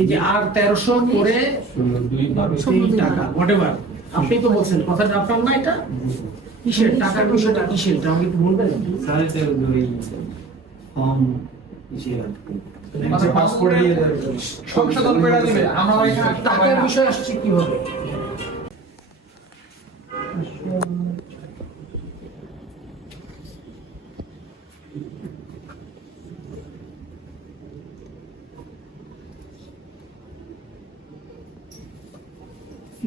এই যে আর 1300 করে 02 টাকা হোয়াটএভার আপনি তো বলছেন কথাটা আপনার না এটা কিসের টাকার বিষয়টা কিসের এটা আমাকে একটু বলবেন স্যার এটা ওই ফর্ম মানে পাসপোর্টে সংশোধন করে দিবে আমরা এখানে টাকার বিষয় আসছে কিভাবে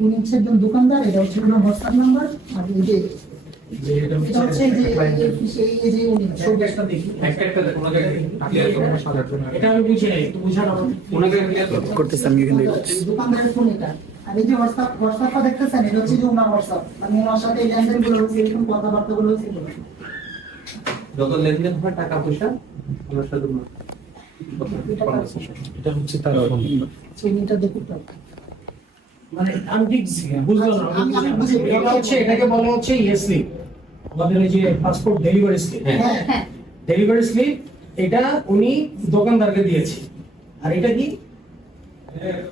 উনি হচ্ছে একজন দোকানদার, এটা হচ্ছে ওনার হোয়াটসঅ্যাপ নাম্বার। আর এই যে এটা হচ্ছে এই যে উনি শোকেসটা দেখি একটা দেখো ওনাকে ক্লিয়ার করব সাজার জন্য এটা আমি বুঝি নাই একটু বুঝানো ওনাকে ক্লিয়ার করতেছি আমি এখানে দোকানদারের ফোন এটা। আর এই যে হোয়াটসঅ্যাপটা দেখতেছেন, এটা হচ্ছে যে ওনার হোয়াটসঅ্যাপ। আমি ওনার সাথে এই লেনদেনগুলো হয়েছে, এরকম কথাবার্তাগুলো হয়েছিল। যত লেনদেন হয় টাকা পয়সা ওনার সাথে এটা হচ্ছে তার ফোন চিনিটা দেখুন তো। মানে আমি ঠিক বুঝলাম না আমি বুঝি। এটা হচ্ছে এটাকে বলা হচ্ছে স্লিপ আমাদের এই যে পাসপোর্ট ডেলিভারি স্লিপ হ্যাঁ হ্যাঁ, ডেলিভারি স্লিপ এটা উনি দোকানদারকে দিয়েছে আর এটা কি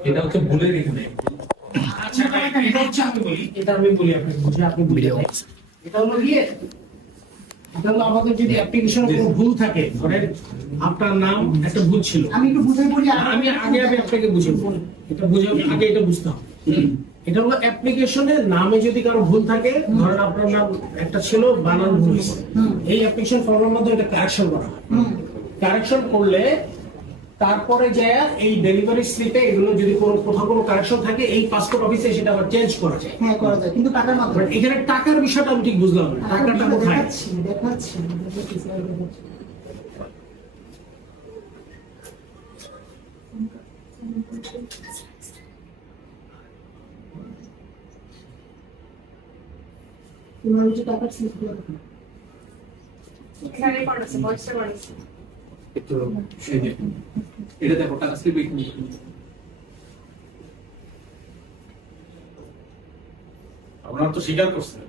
এটা হচ্ছে ভুলের এখানে আচ্ছা এটা হচ্ছে আমি বলি এটা আমি বলি আপনি বুঝে আপনি ভিডিও এটা হলো গিয়ে এটা হলো আমাদের যদি অ্যাপ্লিকেশনে কোনো ভুল থাকে ধরেন আপনার নাম একটা ভুল ছিল আমি একটু বুঝাই বলি। আমি আগে আপনাকে বুঝে বলি এটা বুঝে আগে এটা বুঝতে হবে এটা হলো অ্যাপ্লিকেশনে নামে যদি কারো ভুল থাকে ধরেন আপনার নাম একটা ছিল বানান ভুল হয়েছে এই অ্যাপ্লিকেশন ফর্মের মধ্যে এটা কারেকশন করা হয় কারেকশন করলে তারপরে যে এই ডেলিভারি স্লিপে এগুলো যদি কোথাও কোনো কারেকশন থাকে এই পাসপোর্ট অফিসে সেটা আবার চেঞ্জ করা যায় হ্যাঁ করা যায়, কিন্তু টাকার মাধ্যমে। বাট এখানে টাকার বিষয়টা আমি ঠিক বুঝলাম না টাকাটা কোথায় দেখাচ্ছি দেখাচ্ছি তোমার হচ্ছে টাকার স্লিপ গুলো দেখুন। এখানে কোন আছে বক্সে কোন আছে একটু এই যে এটা দেখো টাকা স্লিপ এখানে আপনারা তো স্বীকার করছেন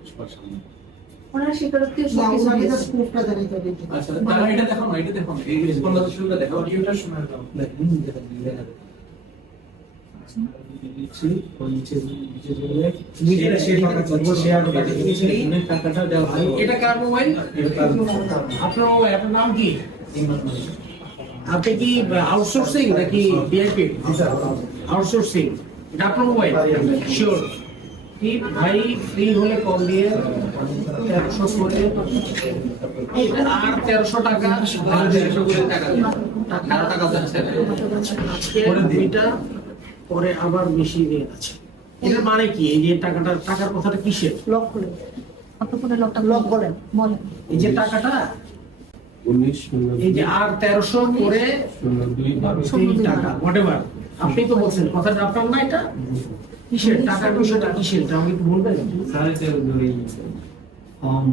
ওনার স্বীকারোক্তি না, ওনাকে জাস্ট প্রুফটা জানাইতে হবে। আচ্ছা তাহলে এটা দেখো না এটা দেখো এই রেসপন্ডেন্স শুরুটা দেখো অডিওটা শোনা দাও দেখুন যেটা দিলে হবে টাকাটা দেওয়া হয় এটা কার মোবাইল আপনার মোবাইল আপনার নাম কি আপনি কি আউটসোর্সিং নাকি ভিআইপি আউটসোর্সিং এটা আপনার মোবাইল শিওর কি ভাই ফ্রি হলে কল দিয়ে 1300 করে আর 1300 টাকা আর 150 করে টাকা দেন 18 টাকা যাচ্ছে পরে দুইটা পরে আবার বেশি দিয়ে আছে এটার মানে কি এই যে টাকার কথাটা কিসের লক খুলে আপনার ফোনে লকটা লক বলেন বলেন এই যে টাকাটা এই যে আর 1300 করে 02 টাকা হোয়াটএভার আপনি তো বলছেন কথাটা আপনার না এটা কিসের টাকার বিষয়টা কিসের এটা আমাকে একটু বলবেন স্যার এটা ওই ফর্ম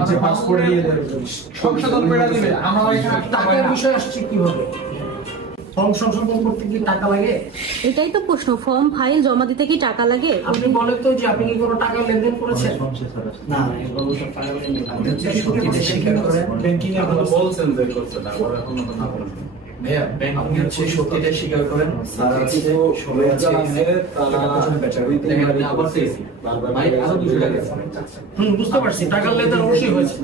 মানে পাসপোর্টে সংশোধন করে দিবে আমরা এখানে টাকার বিষয় আসছে কিভাবে ফর্ম সংশোধন করতে কি টাকা লাগে এটাই তো প্রশ্ন, ফর্ম ফাইল জমা দিতে কি টাকা লাগে? আপনি বলেন তো যে আপনি কি কোনো টাকা লেনদেন করেছেন না এগুলো সব টাকা সত্যি স্বীকার করেন ব্যাংকিং এ আপনারা বলছেন যে করছে না আমরা এখনো তো না বলেন ভাইয়া আপনি হচ্ছে সত্যিটা স্বীকার করেন স্যার আছে সবাই আছে এখানে দেখেন আমি আবার চাইছি ভাই আরো 200 টাকা বুঝতে পারছি টাকার লেনদেন অবশ্যই হয়েছে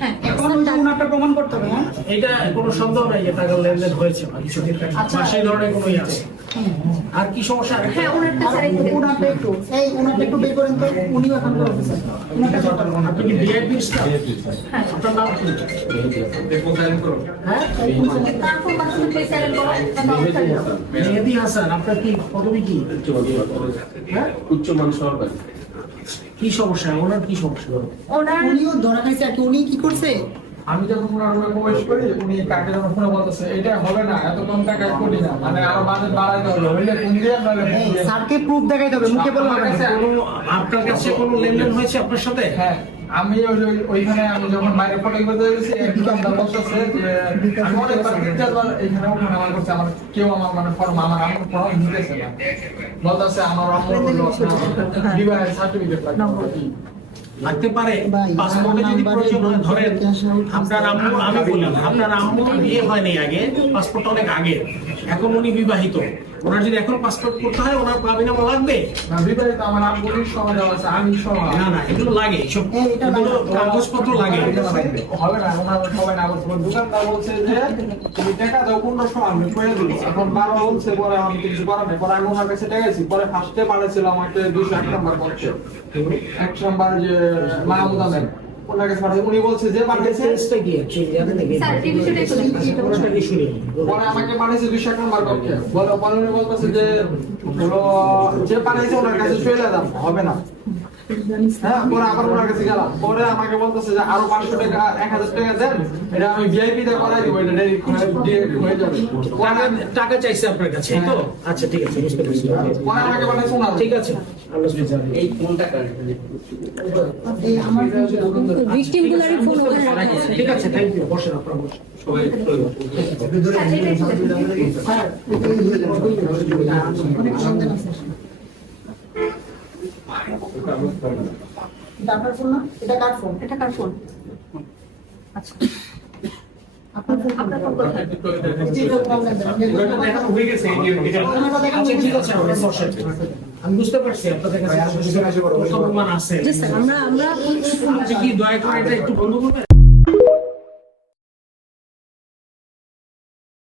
হ্যাঁ এখন ওই যে ওনারটা প্রমাণ করতে হবে। হ্যাঁ এটা কোনো সন্দেহ নাই যে টাকার লেনদেন হয়েছে বা কিছু আচ্ছা। বা সেই ধরনের কোনো ইয়ে আছে আর কি সমস্যা হ্যাঁ ওনারটা চাই ওনারটা একটু ওনারটা একটু বের করেন তো। উনিও এখন অফিসার। ওনারটা জটার মনে আপনি কি ভিআইপি স্টাফ আপনার নাম কি দেখো সাইন করো হ্যাঁ তার ফোন বাসন প্লেস সাইলেন্ট করো মেহেদি হাসান আপনার কি পদবি কি হ্যাঁ উচ্চ মান সহকারী কি সমস্যা ওনার কি সমস্যা ওনার উনিও ধরা খাইছে আর কি। উনি কি করছে, আমি যখন ওনার রুমে প্রবেশ করি উনি কাকে যখন ফোনে বলতেছে এটা হবে না এত কম টাকায় করি না মানে আরো বাজেট বাড়াইতে হবে হইলে ফোন দিয়ে নাহলে ফোন দিয়ে স্যারকে প্রুফ দেখাইতে হবে, মুখে বললে হবে না। আপনার কাছে কোনো লেনদেন হয়েছে আপনার সাথে হ্যাঁ আমি ওইখানে আমি যখন বাইরে ফটো করতে গেছি এক দোকানদার বসেছে যে আমি অনেকবার তিনবার এখানেও ফোন আমার করছে আমার কেউ আমার মানে ফর্ম আমার ফর্ম নিতেছে না বলতেছে আমার অন্য ডিভাইস সার্টিফিকেট লাগবে লাগতে পারে। বা পাসপোর্টে যদি নাম্বারে প্রয়োজন হয়, ধরেন ক্যাশ আউট আপনার আম্মু, আমি বলি আপনার আম্মুর বিয়ে হয়নি আগে, পাসপোর্ট অনেক আগে, এখন উনি বিবাহিত, ওনার যদি এখন পাসপোর্ট করতে হয় ওনার কাবিনামা লাগবে? না, বিবাহিত আমার আব্বুর সময় দেওয়া আছে, আমি সময় না না, এগুলো লাগে, এসব এটা এগুলো লাগে। কাগজপত্র লাগে। হবে না, ওনার সবাই না বলছে, দোকানদার বলছে যে তুমি টাকা দাও 1500, আমি করে দিল। এখন 12 বলছে, পরে আমি কিছু করার নেই, পরে আমি ওনার কাছে টাকা দিয়েছি, পরে ফার্স্টে পাঠাচ্ছিল আমাকে 201 নাম্বার করছে, 1 নাম্বার যে মাহমুদ আহমেদ, ওনার কাছে পাঠাচ্ছি, উনি বলছে যে পাঠিয়েছে, সেন্সটা কি অ্যাকচুয়ালি জানেন নাকি? স্যার এই বিষয়টা একটু দেখুন। ওনারটা কি শুনি? পরে আমাকে পাঠিয়েছে 201 নাম্বার করছে, পরে উনি বলতেছে যে হলো যে পাঠিয়েছে ওনার কাছে চলে যান, হবে না। হ্যাঁ, পরে আবার ওনার কাছে গেলাম, পরে আমাকে বলতেছে যে আরো 500 টাকা 1000 টাকা দেন, এটা আমি ভিআইপি তে করাই দিব, এটা হয়ে যাবে। টাকা চাইছে আপনার কাছে, এই তো? আচ্ছা ঠিক আছে, বুঝতে পারছি। পরে আমাকে পাঠাইছে ওনার, ঠিক আছে, আমরা বুঝলাম। এই কোন টাকা এই আমার ভিকটিম গুলারই ফোন ওখানে রাখা আছে। ঠিক আছে, থ্যাংক ইউ, বসেন আপনারা বসেন। সবাই স্যার এটা একটু দেখুন। স্যার অনেক সন্দেহ আছে। এটা আপনার ফোন না? এটা কার ফোন? এটা কার ফোন? আচ্ছা, আপনার ফোন? আপনার ফোন কোথায়? এটা প্রবলেম দেন। ওটা দেখানো হয়ে গেছে, আচ্ছা ঠিক আছে, আমরা বসেন। আমি বুঝতে পারছি আপনাদের কাছে প্রমাণ আছে। জি স্যার, আমরা আপনি কি দয়া করে এটা একটু বন্ধ করবেন?